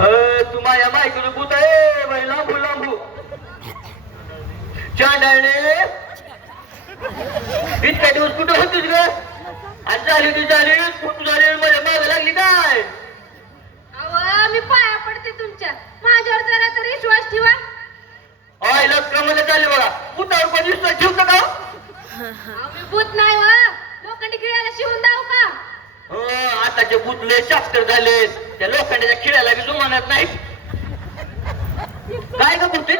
तू माझ्या बायकोचं भूत आहे बाई, लांबू लांबू चांडाळणे. इतक्या दिवस कुठं होतीस ग? आज झाली ती झाली, खूप झाली, माझ्या मागे लागली काय? अहो मी पाया पडते तुमच्या, माझ्यावर जरा तरी विश्वास ठेवा. आय लक्ष्मण चालले बघा, भूतावर पण विश्वास ठेवतो का? मी भूत नाही व, लोखंडी खिळ्याला शिवून जाऊ का? आताचे भूतले शास्त्र झाले, त्या लोखंडाच्या खिळ्याला बी जुमानत नाही. काय ग भूते?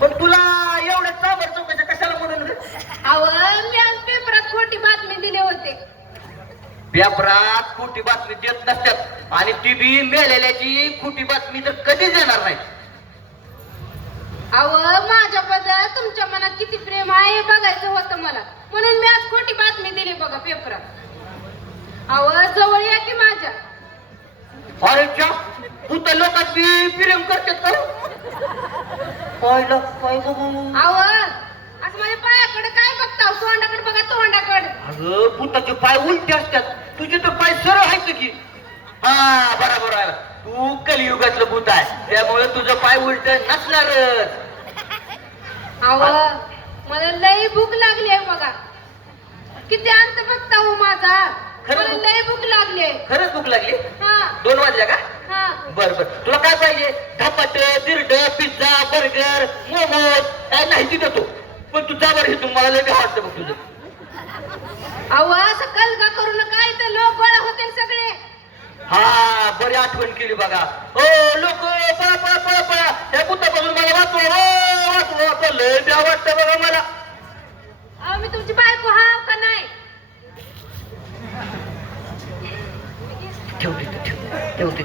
पण तुला एवढं चाबर चौकाच्या कशाला म्हणून? अहो मी आज पेपरात खोटी बातमी दिली होते. पेपरात खोटी बातमी देत नसतात, आणि ती बी मेलेल्याची खोटी बातमी तर कधीच देणार नाही. अहो माझ्याबद्दल तुमच्या मनात किती प्रेम आहे हे बघायचं होतं मला, म्हणून मी आज खोटी बातमी दिली बघा पेपरात. अहो जवळ या की माझ्या. अरे भूत लोकात बी प्रेम करतात का? काय बघू? अहो आज माझ्या पायाकडे काय बघता, तोंडाकडे बघा तोंडाकडे. अगं भूताचे पाय उलटे असतात, तुझे तर पाय सरळ आहेत की. हा बरोबर आहे, तू कलियुगातलं भूत आहे, त्यामुळे तुझं पाय उलट नसणारच. अहो मला लई भूक लागली आहे बघा, किती अंत बघता हो माझा. मला लई भूक लागली. खरंच भूक लागली? हा 2 वाजल्या का? हा. बर बर, तुला काय पाहिजे? धपाट, बिर्ड, पिझ्झा, बर्गर, मोमोज काय नाही ती देतो, पण तू जा बरं इथून, मला लय वाटतं बघ तुझं. अहो असं कलगा करू नका, इथं लोक गोळा होतील सगळे. हा बरी आठवण केली बघा. हो लोक पळा पळा पळा पळा, त्या भूतापासून मला वाचवा, वाचवा, लय द्या वाटतं बघा मला. अहो मी तुमची बायको हाव का नाही? ठेवते.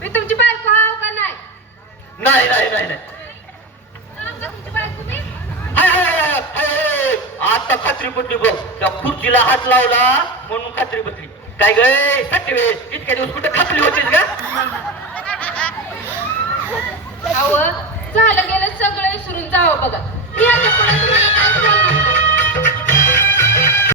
मी तुमची बायको हाव का नाही? नाही नाही नाही नाही. हाव का तुमची बायको मी? आता खात्री पटली बघ, त्या खुर्चीला हात लावला म्हणून खात्री पटली. काय गे सटवेस, इतक्या दिवस कुठे खात्री होतीस का? अहो झालं गेलं सगळं विसरून जावं बघा. मी आता पुढे तुम्हाला